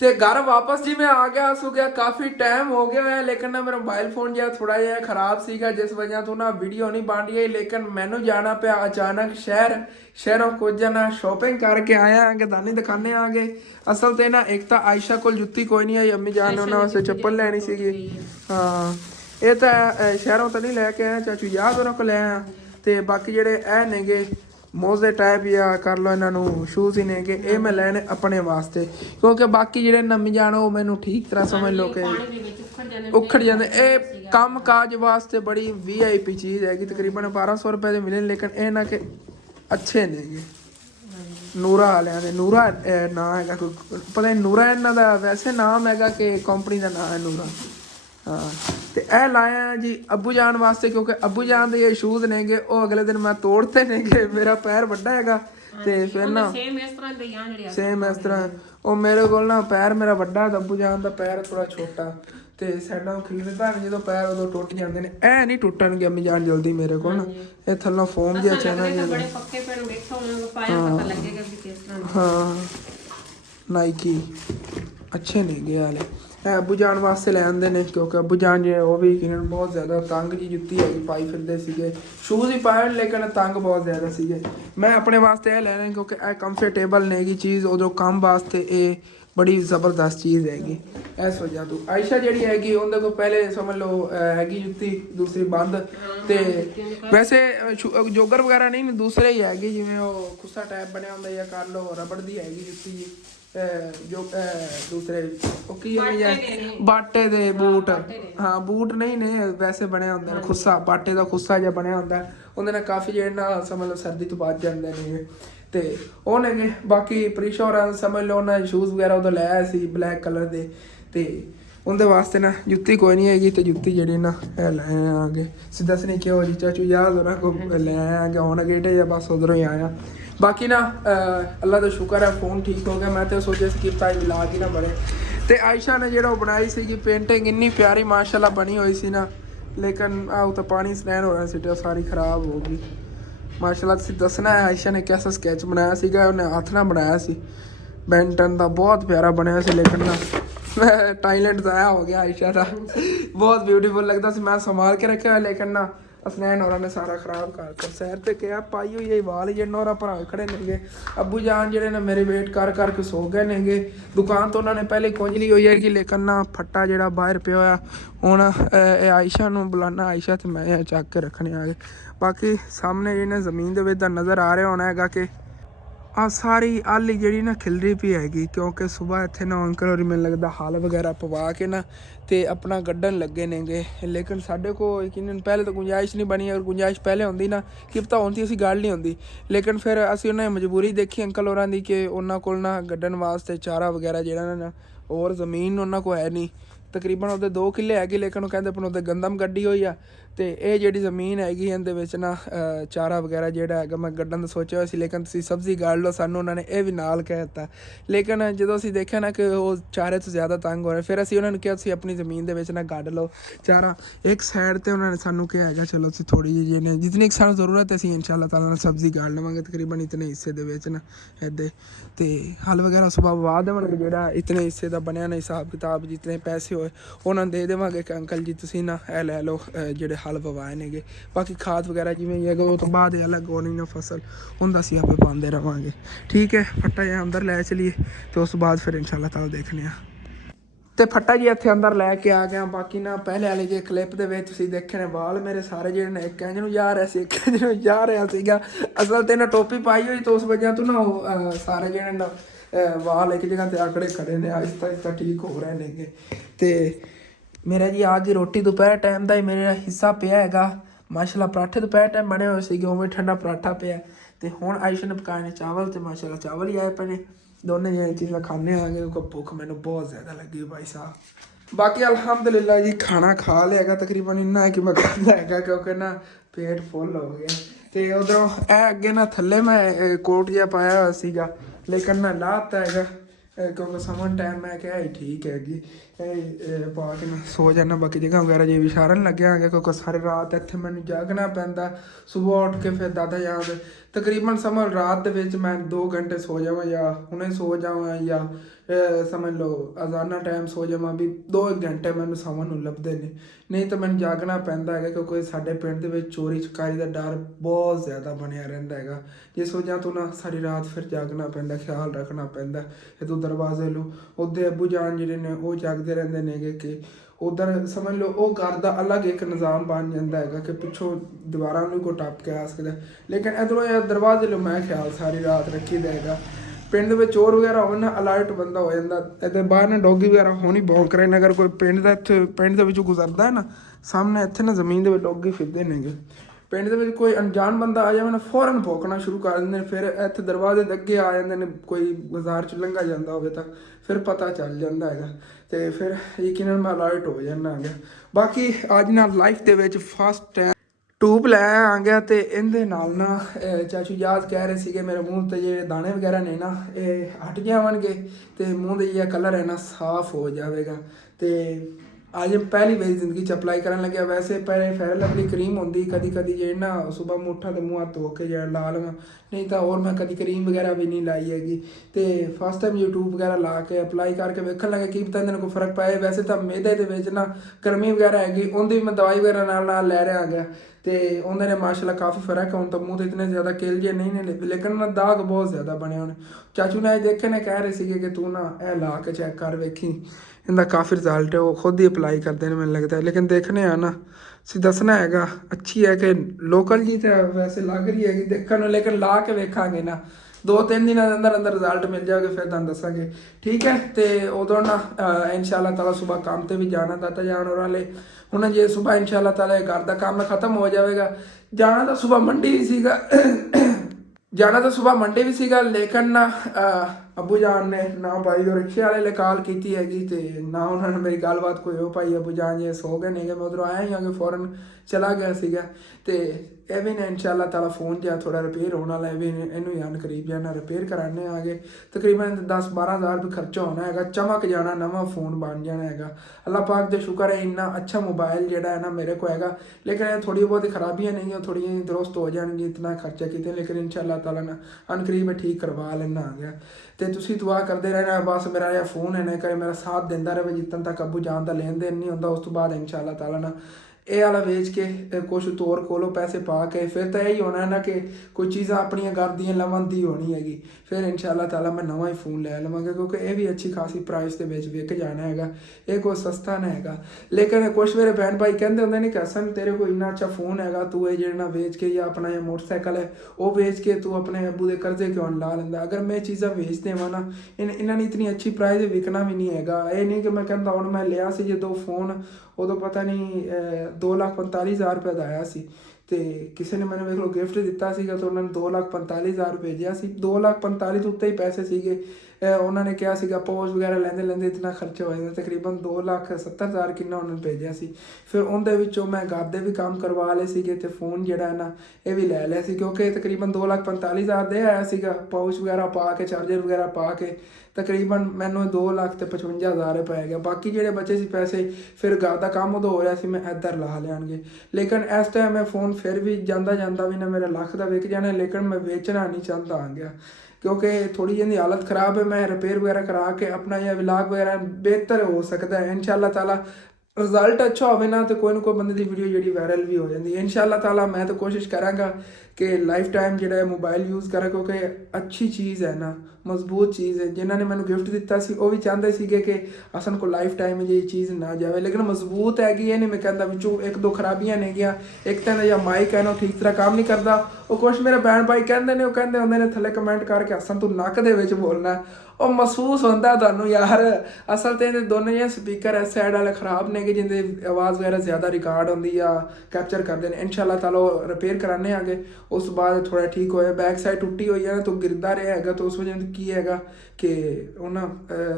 ਤੇ ਘਰ ਵਾਪਸ ਜੀ ਮੈਂ ਆ ਗਿਆ ਸੋ ਗਿਆ ਕਾਫੀ ਟਾਈਮ ਹੋ ਗਿਆ ਹੈ ਲੇਕਿਨ ਨਾ ਮੇਰਾ ਮੋਬਾਈਲ ਫੋਨ ਜਿਹਾ ਥੋੜਾ ਜਿਹਾ ਖਰਾਬ ਸੀਗਾ ਜਿਸ ਵਜ੍ਹਾ ਤੋਂ ਨਾ ਵੀਡੀਓ ਨਹੀਂ ਬਣ ਰਹੀ। ਲੇਕਿਨ ਮੈਨੂੰ ਜਾਣਾ ਪਿਆ ਅਚਾਨਕ ਸ਼ਹਿਰੋਂ ਕੁਝ ਨਾ ਸ਼ਾਪਿੰਗ ਕਰਕੇ ਆਇਆ ਕਿ ਦਾਨੀ ਦਿਖਾਣੇ ਆ ਗਏ। ਅਸਲ ਤੇ ਨਾ ਇੱਕ ਤਾਂ ਆਇਸ਼ਾ ਕੋਲ ਜੁੱਤੀ ਕੋਈ ਨਹੀਂ ਆਈ, ਅੰਮੀ ਜਾਨ ਨੇ ਉਹਨਾਂ ਵਾਸਤੇ ਚੱਪਲ ਲੈਣੀ ਸੀਗੀ। ਹਾਂ ਇਹ ਤਾਂ ਸ਼ਹਿਰੋਂ ਤਾਂ ਨਹੀਂ ਲੈ ਕੇ ਆਇਆ, ਚਾਚੂ ਯਾਦ ਉਹਨਾਂ ਕੋਲ ਲੈ ਆਇਆ। ਤੇ ਬਾਕੀ ਜਿਹੜੇ ਇਹ ਨੇਗੇ ਮੋਜ਼ੇ ਟਾਈਪ ਜਾਂ ਕਰ ਲਓ ਇਹਨਾਂ ਨੂੰ ਸ਼ੂਜ਼ ਹੀ ਨੇਗੇ ਇਹ ਮੈਂ ਲੈਣੇ ਆਪਣੇ ਵਾਸਤੇ ਕਿਉਂਕਿ ਬਾਕੀ ਜਿਹੜੇ ਨਵੀਂ ਜਾਣ ਉਹ ਮੈਨੂੰ ਠੀਕ ਤਰ੍ਹਾਂ ਸਮਝ ਲਓ ਕਿ ਉਖੜ ਜਾਂਦੇ। ਇਹ ਕੰਮ ਕਾਜ ਵਾਸਤੇ ਬੜੀ VIP ਚੀਜ਼ ਹੈਗੀ। ਤਕਰੀਬਨ 1200 ਰੁਪਏ ਦੇ ਮਿਲੇ ਲੇਕਿਨ ਇਹ ਨਾ ਕਿ ਅੱਛੇ ਨੇਗੇ। ਨੂਰਾ ਵਾਲਿਆਂ ਦੇ ਨੂਰਾ ਨਾਂ ਹੈਗਾ ਕੋਈ ਪਤਾ ਨਹੀਂ ਨੂਰਾ ਇਹਨਾਂ ਦਾ ਵੈਸੇ ਨਾਮ ਹੈਗਾ ਕਿ ਕੰਪਨੀ ਦਾ ਨਾਮ ਹੈ ਨੂਰਾ। ਹਾਂ ਤੇ ਇਹ ਲਾਇਆ ਜੀ ਅੱਬੂ ਜਾਨ ਵਾਸਤੇ ਕਿਉਂਕਿ ਅੱਬੂ ਜਾਨ ਦੇ ਇਹ ਸ਼ੂਜ਼ ਨੇਗੇ ਉਹ ਅਗਲੇ ਦਿਨ ਮੈਂ ਤੋੜਤੇ ਨੇਗੇ। ਮੇਰਾ ਪੈਰ ਵੱਡਾ ਹੈਗਾ ਤੇ ਫਿਰ ਨਾ ਸੇਮ ਇਸ ਤਰ੍ਹਾਂ ਉਹ ਮੇਰੇ ਕੋਲ ਨਾ ਪੈਰ ਮੇਰਾ ਵੱਡਾ ਤੇ ਅੱਬੂ ਜਾਨ ਦਾ ਪੈਰ ਥੋੜਾ ਛੋਟਾ ਤੇ ਸਾਡਾ ਖਿਲਦਾ ਜਦੋਂ ਪੈਰ ਉਦੋਂ ਟੁੱਟ ਜਾਂਦੇ ਨੇ। ਇਹ ਨਹੀਂ ਟੁੱਟਣਗੇ ਅੰਮੀ ਜਾਨ ਜਲਦੀ ਮੇਰੇ ਕੋਲ ਨਾ। ਇਹ ਥੱਲੋਂ ਫੋਮ ਜਿਹਾ ਚੈਨਾ ਹਾਂ ਨਾਈਕੀ ਅੱਛੇ ਨੇਗੇ ਵਾਲੇ। ਇਹ ਅੱਬੂ ਜਾਨ ਵਾਸਤੇ ਲੈ ਆਉਂਦੇ ਨੇ ਕਿਉਂਕਿ ਅੱਬੂ ਜਾਨ ਜੇ ਉਹ ਵੀ ਬਹੁਤ ਜ਼ਿਆਦਾ ਤੰਗ ਜੀ ਜੁੱਤੀ ਹੈਗੀ ਪਾਈ ਫਿਰਦੇ ਸੀਗੇ। ਸ਼ੂਜ਼ ਹੀ ਪਾਏ ਲੇਕਿਨ ਤੰਗ ਬਹੁਤ ਜ਼ਿਆਦਾ ਸੀਗੇ। ਮੈਂ ਆਪਣੇ ਵਾਸਤੇ ਇਹ ਲੈਣੇ ਕਿਉਂਕਿ ਇਹ ਕੰਫਰਟੇਬਲ ਨੇਗੀ ਚੀਜ਼ ਉਦੋਂ ਕੰਮ ਵਾਸਤੇ ਇਹ ਬੜੀ ਜ਼ਬਰਦਸਤ ਚੀਜ਼ ਹੈਗੀ ਇਸ ਵਜ੍ਹਾ ਤੋਂ। ਆਇਸ਼ਾ ਜਿਹੜੀ ਹੈਗੀ ਉਹਦੇ ਕੋਲ ਪਹਿਲੇ ਸਮਝ ਲਓ ਹੈਗੀ ਜੁੱਤੀ ਦੂਸਰੀ ਬੰਦ ਤੇ ਵੈਸੇ ਜੋਗਰ ਵਗੈਰਾ ਨਹੀਂ ਦੂਸਰੇ ਹੀ ਹੈਗੀ ਜਿਵੇਂ ਉਹ ਖੁੱਸਾ ਟਾਈਪ ਬਣਿਆ ਹੁੰਦਾ ਜਾਂ ਕਰ ਲਓ ਰਬੜ ਦੀ ਹੈਗੀ ਜੁੱਤੀ ਜੀ ਜੋ ਦੂਸਰੇ ਉਹ ਕੀ ਬਾਟੇ ਦੇ ਬੂਟ। ਹਾਂ ਬੂਟ ਨਹੀਂ ਨੇ ਵੈਸੇ ਬਣਿਆ ਹੁੰਦਾ ਖੁੱਸਾ ਬਾਟੇ ਦਾ ਖੁੱਸਾ ਜਿਹਾ ਬਣਿਆ ਹੁੰਦਾ ਉਹਦੇ ਨਾਲ ਕਾਫੀ ਜਿਹੜੇ ਨਾਲ ਸਮਝ ਲਓ ਸਰਦੀ ਤੋਂ ਬਚ ਜਾਂਦੇ ਨੇ। ਤੇ ਉਹ ਨੇਗੇ ਬਾਕੀ ਪ੍ਰੀਸ਼ਾ ਹੋਰਾਂ ਸਮਝ ਲਓ ਉਹਨਾਂ ਦੇ ਸ਼ੂਜ਼ ਵਗੈਰਾ ਉਦੋਂ ਲੈ ਆਏ ਸੀ ਬਲੈਕ ਕਲਰ ਦੇ ਤੇ ਉਹਦੇ ਵਾਸਤੇ ਨਾ ਜੁੱਤੀ ਕੋਈ ਨਹੀਂ ਹੈਗੀ ਤੇ ਜੁੱਤੀ ਜਿਹੜੀ ਨਾ ਇਹ ਲੈ ਆਗੇ ਸਿੱਧਾ ਸਨੀ ਕਿਉਂ ਜੀ ਚਾਚੂ ਯਾਦ ਉਹਨਾਂ ਕੋ ਲੈ ਆਇਆ ਹੁਣ ਗੇਟੇ ਜਾਂ ਬਸ ਉਧਰੋਂ ਹੀ ਆਇਆ। ਬਾਕੀ ਨਾ ਅੱਲਾ ਦਾ ਸ਼ੁਕਰ ਹੈ ਫੋਨ ਠੀਕ ਹੋ ਗਿਆ। ਮੈਂ ਤਾਂ ਸੋਚਿਆ ਸੀ ਕਿ ਤਾਂ ਮਿਲਾਜ ਹੀ ਨਾ ਬਣੇ। ਤੇ ਆਇਸ਼ਾ ਨੇ ਜਿਹੜਾ ਉਹ ਬਣਾਈ ਸੀਗੀ ਪੇਂਟਿੰਗ ਇੰਨੀ ਪਿਆਰੀ ਮਾਸ਼ਾਅੱਲਾ ਬਣੀ ਹੋਈ ਸੀ ਨਾ ਲੇਕਿਨ ਉਹ ਤਾਂ ਪਾਣੀ ਸਨੈਨ ਹੋ ਰਿਹਾ ਸੀ ਤੇ ਸਾਰੀ ਖਰਾਬ ਹੋ ਗਈ। ਮਾਸ਼ਾਅੱਲਾ ਤੁਸੀਂ ਦੱਸਣਾ ਹੈ ਆਇਸ਼ਾ ਨੇ ਕਿਹਦਾ ਸਕੈਚ ਬਣਾਇਆ ਸੀਗਾ। ਉਹਨੇ ਹੱਥ ਨਾਲ ਬਣਾਇਆ ਸੀ ਬੈਂਟਨ ਦਾ ਬਹੁਤ ਪਿਆਰਾ ਬਣਿਆ ਸੀ ਲੇਕਿਨ ਨਾ ਟਾਈਲੈਂਡ ਜ਼ਾਇਆ ਹੋ ਗਿਆ ਆਇਸ਼ਾ ਦਾ। ਬਹੁਤ ਬਿਊਟੀਫੁਲ ਲੱਗਦਾ ਸੀ ਮੈਂ ਸੰਭਾਲ ਕੇ ਰੱਖਿਆ ਲੇਕਿਨ ਨਾ ਅਸਨੈਨ ਹੋਰਾਂ ਨੇ ਸਾਰਾ ਖਰਾਬ ਕਰਤਾ। ਸੈਰ ਤੇ ਕਿਹਾ ਪਾਈ ਹੋਈ ਹੈ ਵਾਲ ਜਿਹੜੇ ਨੋਰਾ ਭਰਾ ਖੜੇ ਨੇਗੇ। ਅੱਬੂ ਜਾਨ ਜਿਹੜੇ ਨੇ ਮੇਰੇ ਵੇਟ ਕਰ ਕਰਕੇ ਸੋ ਗਏ ਨੇਗੇ। ਦੁਕਾਨ ਤੋਂ ਉਹਨਾਂ ਨੇ ਪਹਿਲੇ ਖੁੰਝ ਲਈ ਹੋਈ ਹੈ ਕਿ ਲੇਕਿਨ ਨਾ ਫੱਟਾ ਜਿਹੜਾ ਬਾਹਰ ਪਿਆ ਹੋਇਆ ਹੁਣ ਇਹ ਆਇਸ਼ਾ ਨੂੰ ਬੁਲਾਣਾ ਆਇਸ਼ਾ ਤੇ ਮੈਂ ਚੱਕ ਕੇ ਰੱਖਣੇ ਆ ਗਏ। ਬਾਕੀ ਸਾਹਮਣੇ ਜਿਹਨੇ ਜ਼ਮੀਨ ਦੇ ਵਿੱਚ ਤਾਂ ਨਜ਼ਰ ਆ ਰਿਹਾ ਹੋਣਾ ਹੈਗਾ ਕਿ ਆ ਸਾਰੀ ਆਲੀ ਜਿਹੜੀ ਨਾ ਖਿਲਰੀ ਪਈ ਹੈਗੀ ਕਿਉਂਕਿ ਸੁਬਾਹ ਇੱਥੇ ਨਾ ਅੰਕਲ ਹੋਰੀ ਮੈਨੂੰ ਲੱਗਦਾ ਹਲ ਵਗੈਰਾ ਪਵਾ ਕੇ ਨਾ ਤੇ ਆਪਣਾ ਕੱਢਣ ਲੱਗੇ ਨੇਗੇ। ਲੇਕਿਨ ਸਾਡੇ ਕੋਲ ਯਕੀਨਨ ਪਹਿਲੇ ਤਾਂ ਗੁੰਜਾਇਸ਼ ਨਹੀਂ ਬਣੀ। ਅਗਰ ਗੁੰਜਾਇਸ਼ ਪਹਿਲੇ ਹੁੰਦੀ ਨਾ ਕੀ ਪਤਾ ਹੁੰਦੀ ਅਸੀਂ ਗੱਲ ਨਹੀਂ ਹੁੰਦੀ ਲੇਕਿਨ ਫਿਰ ਅਸੀਂ ਉਹਨਾਂ ਦੀ ਮਜਬੂਰੀ ਦੇਖੀ ਅੰਕਲ ਹੋਰਾਂ ਦੀ ਕਿ ਉਹਨਾਂ ਕੋਲ ਨਾ ਕੱਢਣ ਵਾਸਤੇ ਚਾਰਾ ਵਗੈਰਾ ਜਿਹੜਾ ਨਾ ਹੋਰ ਜ਼ਮੀਨ ਉਹਨਾਂ ਕੋਲ ਹੈ ਨਹੀਂ। ਤਕਰੀਬਨ ਉਹਦੇ 2 ਕਿੱਲੇ ਹੈਗੇ ਲੇਕਿਨ ਉਹ ਕਹਿੰਦੇ ਆਪਣਾ ਉਹਦੇ ਗੰਦਮ ਕੱਢੀ ਹੋਈ ਆ ਤੇ ਇਹ ਜਿਹੜੀ ਜ਼ਮੀਨ ਹੈਗੀ ਇਹਦੇ ਵਿੱਚ ਨਾ ਚਾਰਾ ਵਗੈਰਾ ਜਿਹੜਾ ਹੈਗਾ ਮੈਂ ਕੱਢਣ ਦਾ ਸੋਚਿਆ ਹੋਇਆ ਸੀ ਲੇਕਿਨ ਤੁਸੀਂ ਸਬਜ਼ੀ ਗਾੜ ਲਓ ਸਾਨੂੰ ਉਹਨਾਂ ਨੇ ਇਹ ਵੀ ਨਾਲ ਕਹਿ ਦਿੱਤਾ। ਲੇਕਿਨ ਜਦੋਂ ਅਸੀਂ ਦੇਖਿਆ ਨਾ ਕਿ ਉਹ ਚਾਰੇ ਤੋਂ ਜ਼ਿਆਦਾ ਤੰਗ ਹੋ ਰਹੇ ਫਿਰ ਅਸੀਂ ਉਹਨਾਂ ਨੂੰ ਕਿਹਾ ਤੁਸੀਂ ਆਪਣੀ ਜ਼ਮੀਨ ਦੇ ਵਿੱਚ ਨਾ ਕੱਢ ਲਓ ਚਾਰਾ ਇੱਕ ਸਾਈਡ ਤੇ ਉਹਨਾਂ ਨੇ ਸਾਨੂੰ ਕਿਹਾ ਹੈਗਾ ਚਲੋ ਅਸੀਂ ਥੋੜ੍ਹੀ ਜਿਹੀ ਜਿਹਨੇ ਜਿਤਨੀ ਕੁ ਸਾਨੂੰ ਜ਼ਰੂਰਤ ਹੈ ਅਸੀਂ ਇਨਸ਼ਾਅੱਲਾ ਤਾਲਾ ਨਾਲ ਸਬਜ਼ੀ ਗਾੜ ਲਵਾਂਗੇ ਤਕਰੀਬਨ ਇਤਨੇ ਹਿੱਸੇ ਦੇ ਵਿੱਚ ਨਾ ਇੱਦਾਂ ਤੇ ਹਲ ਵਗੈਰਾ ਸੁਬਾਹ ਵਾ ਦੇਵਾਂਗੇ ਜਿਹੜਾ ਇਤਨੇ ਹਿੱਸੇ ਦਾ ਬਣਿਆ ਨਾ ਹਿਸਾਬ ਕਿਤਾਬ ਜਿਤਨੇ ਪੈਸੇ ਹੋਏ ਉਹਨਾਂ ਨੂੰ ਦੇ ਦੇਵਾਂਗੇ ਕਿ ਅੰਕਲ ਜੀ ਤੁਸੀਂ ਨਾ ਇਹ ਲੈ ਲਓ ਜਿਹੜੇ ਹਲ ਪਵਾਏ ਨੇਗੇ। ਬਾਕੀ ਖਾਦ ਵਗੈਰਾ ਜਿਵੇਂ ਹੀ ਹੈਗਾ ਉਹ ਤੋਂ ਬਾਅਦ ਅਲੱਗ ਹੋਣੀ ਨਾ ਫਸਲ ਹੁੰਦਾ ਅਸੀਂ ਆਪੇ ਪਾਉਂਦੇ ਰਹਾਂਗੇ। ਠੀਕ ਹੈ ਫੱਟਾ ਜਿਹਾ ਅੰਦਰ ਲੈ ਚਲੀਏ ਤੇ ਉਸ ਤੋਂ ਬਾਅਦ ਫਿਰ ਇਨਸ਼ਾਅੱਲਾ ਤਾਲਾ ਦੇਖਦੇ ਹਾਂ। ਤੇ ਫੱਟਾ ਜੀ ਇੱਥੇ ਅੰਦਰ ਲੈ ਕੇ ਆ ਗਿਆ। ਬਾਕੀ ਨਾ ਪਹਿਲੇ ਵਾਲੀ ਜੇ ਕਲਿੱਪ ਦੇ ਵਿੱਚ ਤੁਸੀਂ ਦੇਖੇ ਨੇ ਵਾਲ ਮੇਰੇ ਸਾਰੇ ਜਿਹੜੇ ਨੇ ਇੱਕ ਇੰਜ ਨੂੰ ਜਾ ਰਿਹਾ ਸੀ, ਇੱਕ ਇੰਜ ਨੂੰ ਜਾ ਰਿਹਾ ਸੀਗਾ। ਅਸਲ ਤੇ ਨਾ ਟੋਪੀ ਪਾਈ ਹੋਈ ਤਾਂ ਉਸ ਵਜ੍ਹਾ ਤੋਂ ਨਾ ਉਹ ਸਾਰੇ ਜਿਹੜੇ ਨਾ ਵਾਲ ਇੱਕ ਜਗ੍ਹਾ ਤੇ ਆਕੜੇ ਖੜੇ ਨੇ, ਆਹਿਸਤਾ ਆਹਿਸਤਾ ਠੀਕ ਹੋ ਰਹੇ ਨੇਗੇ। ਤੇ ਮੇਰਾ ਜੀ ਅੱਜ ਦੀ ਰੋਟੀ ਦੁਪਹਿਰ ਟਾਈਮ ਦਾ ਹੀ ਮੇਰਾ ਹਿੱਸਾ ਪਿਆ ਹੈਗਾ। ਮਾਸ਼ਾਅੱਲਾ ਪਰਾਠੇ ਦੁਪਹਿਰ ਟਾਈਮ ਬਣੇ ਹੋਏ ਸੀਗੇ, ਉਵੇਂ ਠੰਡਾ ਪਰਾਠਾ ਪਿਆ। ਤੇ ਹੁਣ ਆਇਸ਼ਾ ਨੇ ਪਕਾਏ ਨੇ ਚਾਵਲ, ਤੇ ਮਾਸ਼ਾਅੱਲਾ ਚਾਵਲ ਹੀ ਆਏ ਪਏ ਨੇ। ਦੋਨੇ ਜਿਹੜੀਆਂ ਚੀਜ਼ਾਂ ਖਾਣੇ ਆਗੇ ਕਿਉਂਕਿ ਭੁੱਖ ਮੈਨੂੰ ਬਹੁਤ ਜ਼ਿਆਦਾ ਲੱਗੀ ਭਾਈ ਸਾਹਿਬ। ਬਾਕੀ ਅਲਹਮਦੁਲਿਲਾ ਜੀ ਖਾਣਾ ਖਾ ਲਿਆ ਹੈਗਾ, ਤਕਰੀਬਨ ਇੰਨਾ ਹੈ ਕਿ ਮੈਂ ਖਾਂਦਾ ਹੈਗਾ ਕਿਉਂਕਿ ਨਾ ਪੇਟ ਫੁੱਲ ਹੋ ਗਿਆ। ਤੇ ਉਧਰੋਂ ਇਹ ਅੱਗੇ ਨਾ ਥੱਲੇ ਮੈਂ ਕੋਟ ਜਿਹਾ ਪਾਇਆ ਹੋਇਆ ਸੀਗਾ, ਲੇਕਿਨ ਮੈਂ ਲਾਤਾ ਹੈਗਾ ਕਿਉਂਕਿ ਸਮਨ ਟਾਈਮ ਮੈਂ ਕਿਹਾ ਹੀ ਠੀਕ ਹੈਗੀ ਪਾ ਕੇ ਮੈਂ ਸੋ ਜਾਣਾ। ਬਾਕੀ ਜਗ੍ਹਾ ਵਗੈਰਾ ਜੇ ਵਿਸ਼ਾਰਨ ਲੱਗਿਆ ਹੈਗਾ ਕਿਉਂਕਿ ਸਾਰੀ ਰਾਤ ਇੱਥੇ ਮੈਨੂੰ ਜਾਗਣਾ ਪੈਂਦਾ। ਸੁਬਾਹ ਉੱਠ ਕੇ ਫਿਰ ਦਾਦਾ ਜਾਨ ਤਕਰੀਬਨ ਸਮਝ ਰਾਤ ਦੇ ਵਿੱਚ ਮੈਂ 2 ਘੰਟੇ ਸੋ ਜਾਵਾਂ ਜਾਂ ਹੁਣੇ ਸੋ ਜਾਵਾਂ ਜਾਂ ਸਮਝ ਲਓ ਅਜ਼ਾਨਾ ਟਾਈਮ ਸੋ ਜਾਵਾਂ, ਵੀ 2 ਘੰਟੇ ਮੈਨੂੰ ਸੌਣ ਨੂੰ ਲੱਭਦੇ ਨੇ। ਨਹੀਂ ਤਾਂ ਮੈਨੂੰ ਜਾਗਣਾ ਪੈਂਦਾ ਹੈਗਾ ਕਿਉਂਕਿ ਸਾਡੇ ਪਿੰਡ ਦੇ ਵਿੱਚ ਚੋਰੀ ਚਕਾਰੀ ਦਾ ਡਰ ਬਹੁਤ ਜ਼ਿਆਦਾ ਬਣਿਆ ਰਹਿੰਦਾ ਹੈਗਾ। ਜਿਸ ਵਜ੍ਹਾ ਤੋਂ ਨਾ ਸਾਰੀ ਰਾਤ ਫਿਰ ਜਾਗਣਾ ਪੈਂਦਾ, ਖਿਆਲ ਰੱਖਣਾ ਪੈਂਦਾ। ਇਹ ਦਰਵਾਜ਼ੇ ਲਓ ਉਹਦੇ ਅੱਬੂ ਜਾਨ ਜਿਹੜੇ ਨੇ ਉਹ ਜਾਗਦੇ ਰਹਿੰਦੇ ਨੇਗੇ ਕਿ ਉਧਰ ਸਮਝ ਲਓ ਉਹ ਘਰ ਦਾ ਅਲੱਗ ਇੱਕ ਨਿਜ਼ਾਮ ਬਣ ਜਾਂਦਾ ਹੈਗਾ ਕਿ ਪਿੱਛੋਂ ਦੀਵਾਰਾਂ ਨੂੰ ਕੋਈ ਟੱਪ ਕੇ ਆ ਸਕਦਾ। ਲੇਕਿਨ ਇੱਧਰੋਂ ਇਹ ਦਰਵਾਜ਼ੇ ਲਓ ਮੈਂ ਖਿਆਲ ਸਾਰੀ ਰਾਤ ਰੱਖੀ ਦਾ ਹੈਗਾ। ਪਿੰਡ ਦੇ ਵਿੱਚ ਚੋਰ ਵਗੈਰਾ ਹੋਣ ਨਾ ਅਲਰਟ ਬੰਦਾ ਹੋ ਜਾਂਦਾ। ਇੱਥੇ ਬਾਹਰ ਨਾ ਡੋਗੀ ਵਗੈਰਾ ਹੋਣੀ ਭੌਂਕ ਰਹੇ ਨੇ। ਅਗਰ ਕੋਈ ਪਿੰਡ ਦਾ ਇੱਥੇ ਪਿੰਡ ਦੇ ਵਿੱਚੋਂ ਗੁਜ਼ਰਦਾ ਹੈ ਨਾ ਸਾਹਮਣੇ ਇੱਥੇ ਨਾ ਜ਼ਮੀਨ ਦੇ ਵਿੱਚ ਡੋਗੀ ਫਿਰਦੇ ਨੇਗੇ। ਪਿੰਡ ਦੇ ਵਿੱਚ ਕੋਈ ਅਣਜਾਣ ਬੰਦਾ ਆ ਜਾਵੇ ਨਾ ਫੌਰਨ ਭੌਂਕਣਾ ਸ਼ੁਰੂ ਕਰ ਦਿੰਦੇ ਨੇ। ਫਿਰ ਇੱਥੇ ਦਰਵਾਜ਼ੇ ਦੇ ਅੱਗੇ ਆ ਜਾਂਦੇ ਨੇ, ਕੋਈ ਬਾਜ਼ਾਰ 'ਚ ਲੰਘਾ ਜਾਂਦਾ ਹੋਵੇ ਤਾਂ ਫਿਰ ਪਤਾ ਚੱਲ ਜਾਂਦਾ ਹੈਗਾ। ਤੇ ਫਿਰ ਯਕੀਨਨ ਮੈਂ ਅਲਰਟ ਹੋ ਜਾਂਦਾ ਹੈਗਾ। ਬਾਕੀ ਅੱਜ ਨਾਲ ਲਾਈਫ ਦੇ ਵਿੱਚ ਫਸਟ ਟਾਈਮ ਟੂਬ ਲੈ ਆ ਗਿਆ। ਤੇ ਇਹਦੇ ਨਾਲ ਨਾ ਚਾਚੂ ਯਾਦ ਕਹਿ ਰਹੇ ਸੀਗੇ ਮੇਰੇ ਮੂੰਹ ਤੇ ਜਿਹੜੇ ਦਾਣੇ ਵਗੈਰਾ ਨੇ ਨਾ ਇਹ ਹਟ ਜਾਵਣਗੇ ਤੇ ਮੂੰਹ ਦੇ ਜਿਹੜਾ ਕਲਰ ਹੈ ਨਾ ਸਾਫ਼ ਹੋ ਜਾਵੇਗਾ। ਤੇ ਅੱਜ ਪਹਿਲੀ ਵਾਰੀ ਜ਼ਿੰਦਗੀ 'ਚ ਅਪਲਾਈ ਕਰਨ ਲੱਗਿਆ। ਵੈਸੇ ਪਹਿਲੇ ਫੇਅਰ ਲਵਲੀ ਕਰੀਮ ਹੁੰਦੀ ਕਦੀ ਕਦੀ ਜਿਹੜੀ ਨਾ ਸੁਬਹ ਮੁੱਠਾ ਤੇ ਮੂੰਹ ਹੱਥ ਧੋ ਕੇ ਜਿਹੜਾ ਲਾ ਲਵਾਂ, ਨਹੀਂ ਤਾਂ ਹੋਰ ਮੈਂ ਕਦੀ ਕਰੀਮ ਵਗੈਰਾ ਵੀ ਨਹੀਂ ਲਾਈ ਹੈਗੀ। ਤੇ ਫਸਟ ਟਾਈਮ YouTube ਵਗੈਰਾ ਲਾ ਕੇ ਅਪਲਾਈ ਕਰਕੇ ਵੇਖਣ ਲੱਗੇ ਕੀ ਪਤਾ ਇਹਨਾਂ ਨੂੰ ਕੋਈ ਫਰਕ ਪਏ। ਵੈਸੇ ਤਾਂ ਮਿਹਦੇ ਦੇ ਵਿੱਚ ਨਾ ਗਰਮੀ ਵਗੈਰਾ ਹੈਗੀ, ਉਹਦੀ ਵੀ ਮੈਂ ਦਵਾਈ ਵਗੈਰਾ ਨਾਲ ਲੈ ਰਿਹਾ ਗਿਆ ਤੇ ਉਹਨਾਂ ਨੇ ਮਾਸ਼ਾਅੱਲਾ ਕਾਫੀ ਫਰਕ। ਹੁਣ ਤਾਂ ਮੂੰਹ ਤੇ ਇਤਨੇ ਜ਼ਿਆਦਾ ਕਿਲ ਜੇ ਨਹੀਂ ਨੇ, ਲੇਕਿਨ ਉਹਨਾਂ ਦਾਗ ਬਹੁਤ ਜ਼ਿਆਦਾ ਬਣੇ ਹੋਣੇ। ਚਾਚੂ ਨੇ ਦੇਖੇ ਨੇ ਕਹਿ ਰਹੇ ਸੀਗੇ ਕਿ ਤੂੰ ਨਾ ਇਹ ਲਾ ਕੇ ਚੈੱਕ ਕਰ ਵੇਖੀ, ਇਹਦਾ ਕਾਫੀ ਰਿਜ਼ਲਟ ਹੈ। ਉਹ ਖੁਦ ਹੀ ਅਪਲਾਈ ਕਰਦੇ ਨੇ ਮੈਨੂੰ ਲੱਗਦਾ। ਲੇਕਿਨ ਦੇਖਣੇ ਆ ਨਾ ਅਸੀਂ ਦੱਸਣਾ ਹੈਗਾ ਅੱਛੀ ਹੈ ਕਿ ਲੋਕਲ ਜੀ ਤਾਂ ਵੈਸੇ ਲੱਗ ਰਹੀ ਹੈਗੀ ਦੇਖਣ ਨੂੰ, ਲੇਕਿਨ ਲਾ ਕੇ ਵੇਖਾਂਗੇ ਨਾ 2-3 ਦਿਨਾਂ ਦੇ ਅੰਦਰ ਅੰਦਰ ਰਿਜ਼ਲਟ ਮਿਲ ਜਾਏਗਾ ਫਿਰ ਤੁਹਾਨੂੰ ਦੱਸਾਂਗੇ, ਠੀਕ ਹੈ। ਤੇ ਉਦੋਂ ਨਾ ਇਨਸ਼ਾਅੱਲਾ ਤਾਲਾ ਸੁਬਾਹ ਕੰਮ ਤੇ ਵੀ ਜਾਣਾ ਦਾਤਾ ਜਾਣ ਹੋਰਾਂ ਵਾਲੇ। ਹੁਣ ਜੇ ਸੁਬਾਹ ਇਨਸ਼ਾਅੱਲਾ ਤਾਲਾ ਘਰ ਦਾ ਕੰਮ ਖਤਮ ਹੋ ਜਾਵੇਗਾ। ਜਾਣਾ ਤਾਂ ਸੁਬਾਹ ਮੰਡੀ ਵੀ ਸੀਗਾ ਲੇਕਿਨ ਨਾ ਅੱਬੂ ਜਾਨ ਨੇ ਨਾ ਭਾਈ ਉਹ ਰਿਕਸ਼ੇ ਵਾਲੇ ਲਈ ਕਾਲ ਕੀਤੀ ਹੈਗੀ ਤੇ ਨਾ ਉਹਨਾਂ ਨੇ ਮੇਰੀ ਗੱਲਬਾਤ ਕੋਈ ਹੋ ਭਾਈ। ਅੱਬੂ ਜਾਨ ਜੇ ਸੋ ਗਏ ਨੇਗੇ, ਮੈਂ ਉੱਧਰੋਂ ਆਇਆ ਹੀ ਆਗੇ ਫੌਰਨ ਚਲਾ ਗਿਆ ਸੀਗਾ। ਤੇ ਇਹ ਵੀ ਨੇ ਇਨਸ਼ਾਅੱਲਾ ਤਾਲਾ ਫੋਨ ਜਿਹਾ ਥੋੜਾ ਰਿਪੇਅਰ ਹੋਣ ਵਾਲਾ, ਇਹ ਵੀ ਇਹਨੂੰ ਯਾਨ ਕਰੀਬ ਜਾਣਾ ਰਿਪੇਅਰ ਕਰਾਣੇ ਆ ਗਏ। ਤਕਰੀਬਨ 10-12 ਹਜ਼ਾਰ ਰੁਪਏ ਖਰਚਾ ਹੋਣਾ ਹੈਗਾ, ਚਮਕ ਜਾਣਾ, ਨਵਾਂ ਫੋਨ ਬਣ ਜਾਣਾ ਹੈਗਾ। ਅੱਲਾਹ ਪਾਕ ਦੇ ਸ਼ੁਕਰ ਹੈ ਇੰਨਾ ਅੱਛਾ ਮੋਬਾਈਲ ਜਿਹੜਾ ਹੈ ਨਾ ਮੇਰੇ ਕੋਲ ਹੈਗਾ। ਲੇਕਿਨ ਇਹ ਥੋੜੀ ਬਹੁਤ ਖਰਾਬੀਆਂ ਨਹੀਂ, ਉਹ ਥੋੜੀਆਂ ਦਰੁਸਤ ਹੋ ਜਾਣਗੀਆਂ, ਇਤਨਾ ਖਰਚਾ ਕੀਤੇ। ਲੇਕਿਨ ਇਨਸ਼ਾਅੱਲਾ ਤਾਲਾ ਨਾ ਅਨਕਰੀਬ ਠੀਕ ਕਰਵਾ ਲੈਣਾ ਆ ਗਿਆ। ਤੇ ਤੁਸੀਂ ਦੁਆ ਕਰਦੇ ਰਹਿਣਾ ਬਸ ਮੇਰਾ ਇਹ ਫੋਨ ਹੈ ਨਾ ਕਿ ਮੇਰਾ ਸਾਥ ਦਿੰਦਾ ਰਹੇ ਜਿੱਤਨ ਤੱਕ ਅੱਬੂ ਜਾਨ ਦਾ ਲੈਣ ਦੇਣ ਨਹੀਂ ਹੁੰਦਾ। ਉਸ ਤੋਂ ਬਾਅਦ ਇਨਸ਼ਾਅੱਲਾ ਤਾਲਾ ਨਾ ਇਹ ਵਾਲਾ ਵੇਚ ਕੇ ਕੁਛ ਤੋਰ ਕੋਲੋਂ ਪੈਸੇ ਪਾ ਕੇ ਫਿਰ ਤਾਂ ਇਹੀ ਹੋਣਾ ਨਾ ਕਿ ਕੋਈ ਚੀਜ਼ਾਂ ਆਪਣੀਆਂ ਘਰ ਦੀਆਂ ਲਵਣ ਦੀ ਹੋਣੀ ਹੈਗੀ। ਫਿਰ ਇਨਸ਼ਾਅੱਲਾ ਤਾਲਾ ਮੈਂ ਨਵਾਂ ਹੀ ਫੋਨ ਲੈ ਲਵਾਂਗਾ ਕਿਉਂਕਿ ਇਹ ਵੀ ਅੱਛੀ ਖਾਸੀ ਪ੍ਰਾਈਸ ਦੇ ਵਿੱਚ ਵਿਕ ਜਾਣਾ ਹੈਗਾ। ਇਹ ਕੋਈ ਸਸਤਾ ਨਹੀਂ ਹੈਗਾ। ਲੇਕਿਨ ਕੁਛ ਮੇਰੇ ਭੈਣ ਭਾਈ ਕਹਿੰਦੇ ਹੁੰਦੇ ਨੇ ਕਿ ਹਸਨ ਤੇਰੇ ਕੋਲ ਇੰਨਾ ਅੱਛਾ ਫੋਨ ਹੈਗਾ, ਤੂੰ ਇਹ ਜਿਹੜਾ ਵੇਚ ਕੇ ਜਾਂ ਆਪਣਾ ਇਹ ਮੋਟਰਸਾਈਕਲ ਹੈ ਉਹ ਵੇਚ ਕੇ ਤੂੰ ਆਪਣੇ ਅੱਬੂ ਦੇ ਕਰਜ਼ੇ ਕਿਉਂ ਲਾ ਲੈਂਦਾ। ਅਗਰ ਮੈਂ ਇਹ ਚੀਜ਼ਾਂ ਵੇਚ ਦੇਵਾਂ ਨਾ ਇਹਨਾਂ ਨੇ ਇਤਨੀ ਅੱਛੀ ਪ੍ਰਾਈਸ ਵਿਕਣਾ ਵੀ ਨਹੀਂ ਹੈਗਾ। ਇਹ ਨਹੀਂ ਕਿ ਮੈਂ ਕਹਿੰਦਾ ਹੁਣ ਮੈਂ ਲਿਆ ਸੀ ਜਦੋਂ ਫੋਨ ਉਦੋਂ ਪਤਾ ਨਹੀਂ 2,45,000 ਰੁਪਏ ਦਾ ਆਇਆ ਸੀ ਤੇ ਕਿਸੇ ਨੇ ਮੈਨੂੰ ਵੇਖ ਲਓ ਗਿਫਟ ਦਿੱਤਾ ਸੀਗਾ ਤਾਂ ਉਹਨਾਂ ਨੇ 2,45,000 ਭੇਜਿਆ ਸੀ। 2,45,000 ਤੋਂ ਉੱਤੇ ਹੀ ਪੈਸੇ ਸੀਗੇ। ਉਹਨਾਂ ਨੇ ਕਿਹਾ ਸੀਗਾ ਪੋਜ ਵਗੈਰਾ ਲੈਂਦੇ ਇਤਨਾ ਖਰਚਾ ਹੋ ਜਾਂਦਾ। ਤਕਰੀਬਨ 2,70,000 ਕਿੰਨਾ ਉਹਨਾਂ ਨੇ ਭੇਜਿਆ ਸੀ। ਫਿਰ ਉਹਦੇ ਵਿੱਚੋਂ ਮੈਂ ਘਰ ਦੇ ਵੀ ਕੰਮ ਕਰਵਾ ਲਏ ਸੀਗੇ ਤੇ ਫੋਨ ਜਿਹੜਾ ਹੈ ਨਾ ਇਹ ਵੀ ਲੈ ਲਿਆ ਸੀ ਕਿਉਂਕਿ ਤਕਰੀਬਨ 2,45,000 ਦੇ ਆਇਆ ਸੀਗਾ। ਪਾਊਚ ਵਗੈਰਾ ਪਾ ਕੇ ਚਾਰਜਰ ਵਗੈਰਾ ਪਾ ਕੇ ਤਕਰੀਬਨ ਮੈਨੂੰ 2,55,000 ਰੁਪਏ ਪੈ ਗਿਆ। ਬਾਕੀ ਜਿਹੜੇ ਬਚੇ ਸੀ ਪੈਸੇ ਫਿਰ ਘਰ ਦਾ ਕੰਮ ਉਦੋਂ ਹੋ ਰਿਹਾ ਸੀ, ਮੈਂ ਇੱਧਰ ਲਾ ਲਿਆਣਗੇ। ਲੇਕਿਨ ਇਸ ਟਾਈਮ ਮੈਂ ਫੋਨ ਫਿਰ ਵੀ ਜਾਂਦਾ ਵੀ ਨਾ ਮੇਰਾ ਲੱਖ ਦਾ ਵਿਕ ਜਾਣਾ। ਲੇਕਿਨ ਮੈਂ ਵੇਚਣਾ ਨਹੀਂ ਚਾਹੁੰਦਾ ਆ ਗਿਆ ਕਿਉਂਕਿ ਥੋੜੀ ਜਿਹੀ ਹਾਲਤ ਖਰਾਬ ਹੈ। ਮੈਂ ਰਿਪੇਅਰ ਵਗੈਰਾ ਕਰਾ ਕੇ ਆਪਣਾ ਇਹ ਵਲੌਗ ਵਗੈਰਾ ਬਿਹਤਰ ਹੋ ਸਕਦਾ ਹੈ। ਇਨਸ਼ਾਅੱਲਾ ਤਾਲਾ ਰਿਜ਼ਲਟ ਅੱਛਾ ਹੋਵੇ ਨਾ ਤੇ ਕੋਈ ਨਾ ਕੋਈ ਬੰਦੇ ਦੀ ਵੀਡੀਓ ਜਿਹੜੀ ਵਾਇਰਲ ਵੀ ਹੋ ਜਾਂਦੀ ਹੈ। ਇਨਸ਼ਾਅੱਲਾ ਤਾਲਾ ਮੈਂ ਤਾਂ ਕੋਸ਼ਿਸ਼ ਕਰਾਂਗਾ कि लाइफ टाइम ਜਿਹੜਾ ਮੋਬਾਈਲ ਯੂਜ਼ ਕਰਾਂ ਕਿਉਂਕਿ ਅੱਛੀ ਚੀਜ਼ ਹੈ ਨਾ ਮਜ਼ਬੂਤ ਚੀਜ਼ ਹੈ ਜਿਨ੍ਹਾਂ ਨੇ ਮੈਨੂੰ ਗਿਫਟ ਦਿੱਤਾ ਸੀ ਉਹ ਵੀ ਚਾਹੁੰਦੇ ਸੀਗੇ ਕਿ ਅਸਾਂ ਕੋ ਲਾਈਫ ਟਾਈਮ ਇਹ ਚੀਜ਼ ਨਾ ਜਾਵੇ ਲੇਕਿਨ ਮਜ਼ਬੂਤ ਹੈਗੀ ਇਹ ਨਹੀਂ ਮੈਂ ਕਹਿੰਦਾ ਵਿੱਚੋਂ ਇੱਕ ਦੋ ਖਰਾਬੀਆਂ ਨੇਗੀਆਂ ਇੱਕ ਤਾਂ ਜਾਂ ਮਾਈਕ ਹੈ ਨਾ ਠੀਕ ਤਰ੍ਹਾਂ ਕੰਮ ਨਹੀਂ ਕਰਦਾ ਉਹ ਕੁਛ ਮੇਰੇ ਭੈਣ ਭਾਈ ਕਹਿੰਦੇ ਨੇ ਉਹ ਕਹਿੰਦੇ ਹੁੰਦੇ ਨੇ ਥੱਲੇ ਕਮੈਂਟ ਕਰਕੇ ਅਸਾਂ ਤੂੰ ਨੱਕ ਦੇ ਵਿੱਚ ਬੋਲਣਾ ਉਹ ਮਹਿਸੂਸ ਹੁੰਦਾ ਤੁਹਾਨੂੰ ਯਾਰ ਅਸਲ ਤੇ ਇਹਦੇ ਦੋਨੇ ਜਿਹੜੇ ਸਪੀਕਰ ਇਸ ਸਾਈਡ ਵਾਲੇ ਖਰਾਬ ਨੇ ਕਿ ਜਿੰਦੇ ਆਵਾਜ਼ ਵਗੈਰਾ ਜ਼ਿਆਦਾ ਰਿਕਾਰਡ ਹੁੰਦੀ ਆ ਕੈਪਚਰ ਕਰਦੇ ਨੇ ਇਨਸ਼ਾਅੱਲਾ ਤਾਲਾ ਉਹ ਰਿਪੇਅਰ ਕਰਾਣੇ ਆਗੇ ਉਸ ਤੋਂ ਬਾਅਦ ਥੋੜਾ ਠੀਕ ਹੋਇਆ ਬੈਕ ਸਾਈਡ ਟੁੱਟੀ ਹੋਈ ਹੈ ਨਾ ਤਾਂ ਗਿਰਦਾ ਰਿਹਾ ਹੈਗਾ ਤਾਂ ਉਸ ਵਜ੍ਹਾ ਨਾਲ ਕੀ ਹੈਗਾ ਕਿ ਉਹ ਨਾ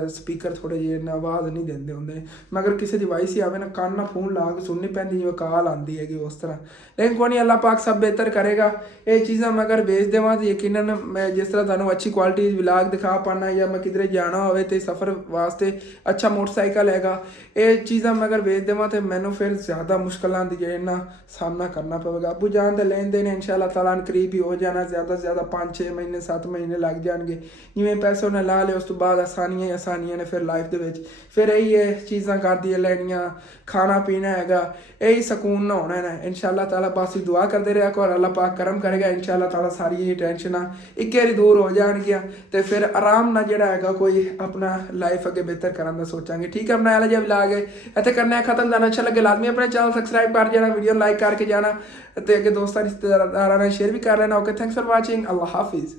ਸਪੀਕਰ ਥੋੜੇ ਜਿਹੇ ਨਾ ਆਵਾਜ਼ ਨਹੀਂ ਦਿੰਦੇ ਹੁੰਦੇ ਮਗਰ ਕਿਸੇ ਦੀ ਵਾਇਸ ਹੀ ਆਵੇ ਨਾ ਕੰਨ ਨਾਲ ਫੋਨ ਲਾ ਕੇ ਸੁਣਨੀ ਪੈਂਦੀ ਜਿਵੇਂ ਕਾਲ ਆਉਂਦੀ ਹੈਗੀ ਉਸ ਤਰ੍ਹਾਂ ਲੇਕਿਨ ਕੋਈ ਨਹੀਂ ਅੱਲਾਹ ਪਾਕ ਸਭ ਬਿਹਤਰ ਕਰੇਗਾ ਇਹ ਚੀਜ਼ਾਂ ਮੈਂ ਅਗਰ ਵੇਚ ਦੇਵਾਂ ਤਾਂ ਯਕੀਨਨ ਮੈਂ ਜਿਸ ਤਰ੍ਹਾਂ ਤੁਹਾਨੂੰ ਅੱਛੀ ਕੁਆਲਿਟੀ ਵਲੌਗ ਦਿਖਾ ਪਾਣਾ ਜਾਂ ਮੈਂ ਕਿਧਰੇ ਜਾਣਾ ਹੋਵੇ ਤੇ ਸਫ਼ਰ ਵਾਸਤੇ ਅੱਛਾ ਮੋਟਰਸਾਈਕਲ ਹੈਗਾ ਇਹ ਚੀਜ਼ਾਂ ਮੈਂ ਅਗਰ ਵੇਚ ਦੇਵਾਂ ਤੇ ਮੈਨੂੰ ਫਿਰ ਜ਼ਿਆਦਾ ਮੁਸ਼ਕਲਾਂ ਦੀ ਜਿਹੜੇ ਨਾ ਸਾਹਮਣਾ ਕਰਨਾ ਪਵੇਗਾ ਅੱਬੂ ਜਾਨ ਦੇ ਲੈਣ ਦੇਣ ਇਨਸ਼ਾਅੱਲਾ ਤਾਲਾ ਕਰੀਬ ਹੀ ਹੋ ਜਾਣਾ ਜ਼ਿਆਦਾ ਤੋਂ ਜ਼ਿਆਦਾ 5-6 ਮਹੀਨੇ 7 ਮਹੀਨੇ ਲੱਗ ਜਾਣਗੇ ਜਿਵੇਂ ਪੈਸੇ ਉਹਨੇ ਲਾ ਲਏ ਉਸ ਤੋਂ ਬਾਅਦ ਆਸਾਨੀਆਂ ਨੇ ਫਿਰ ਲਾਈਫ ਦੇ ਵਿੱਚ ਫਿਰ ਇਹੀ ਹੈ ਚੀਜ਼ਾਂ ਕਰਦੀਆਂ ਲੈਣੀਆਂ ਖਾਣਾ ਪੀਣਾ ਹੈਗਾ ਇਹੀ ਸਕੂਨ ਨਾ ਹੋਣਾ ਹੈ ਇਨਸ਼ਾਅੱਲਾ ਤਾਲਾ ਬਸ ਦੁਆ ਕਰਦੇ ਰਿਹਾ ਕਰੋ ਅੱਲਾਹ ਪਾਕ ਕਰਮ ਕਰੇਗਾ ਇਨਸ਼ਾਅੱਲਾ ਤਾਲਾ ਸਾਰੀ ਇਹ ਟੈਨਸ਼ਨਾਂ ਇੱਕ ਵਾਰੀ ਦੂਰ ਹੋ ਜਾਣਗੀਆਂ ਤੇ ਫਿਰ ਆਰਾਮ ਨਾਲ ਜਿਹੜਾ ਹੈਗਾ ਕੋਈ ਆਪਣਾ ਲਾਈਫ ਅੱਗੇ ਬਿਹਤਰ ਕਰਨ ਦਾ ਸੋਚਾਂਗੇ ਠੀਕ ਹੈ ਬਣਾਇਆ ਜਿਹਾ ਵਲੌਗ ਹੈ ਇੱਥੇ ਕਰਨਾ ਹੈ ਖਤਮ ਜਾਣਾ ਅੱਛਾ ਲੱਗੇ ਲਾਜ਼ਮੀ ਆਪਣੇ ਚੈਨਲ ਸਬਸਕ੍ਰਾਈਬ ਕਰ ਜਾਣਾ ਵੀਡੀਓ ਲਾਈਕ ਕਰਕੇ ਜਾਣਾ ਤੇ ਅੱਗੇ ਦੋਸਤਾਂ ਰਿਸ਼ਤੇਦਾਰਾਂ ਨਾਲ ਸ਼ੇਅਰ ਵੀ ਕਰ ਲੈਣਾ okay thanks for watching Allah Hafiz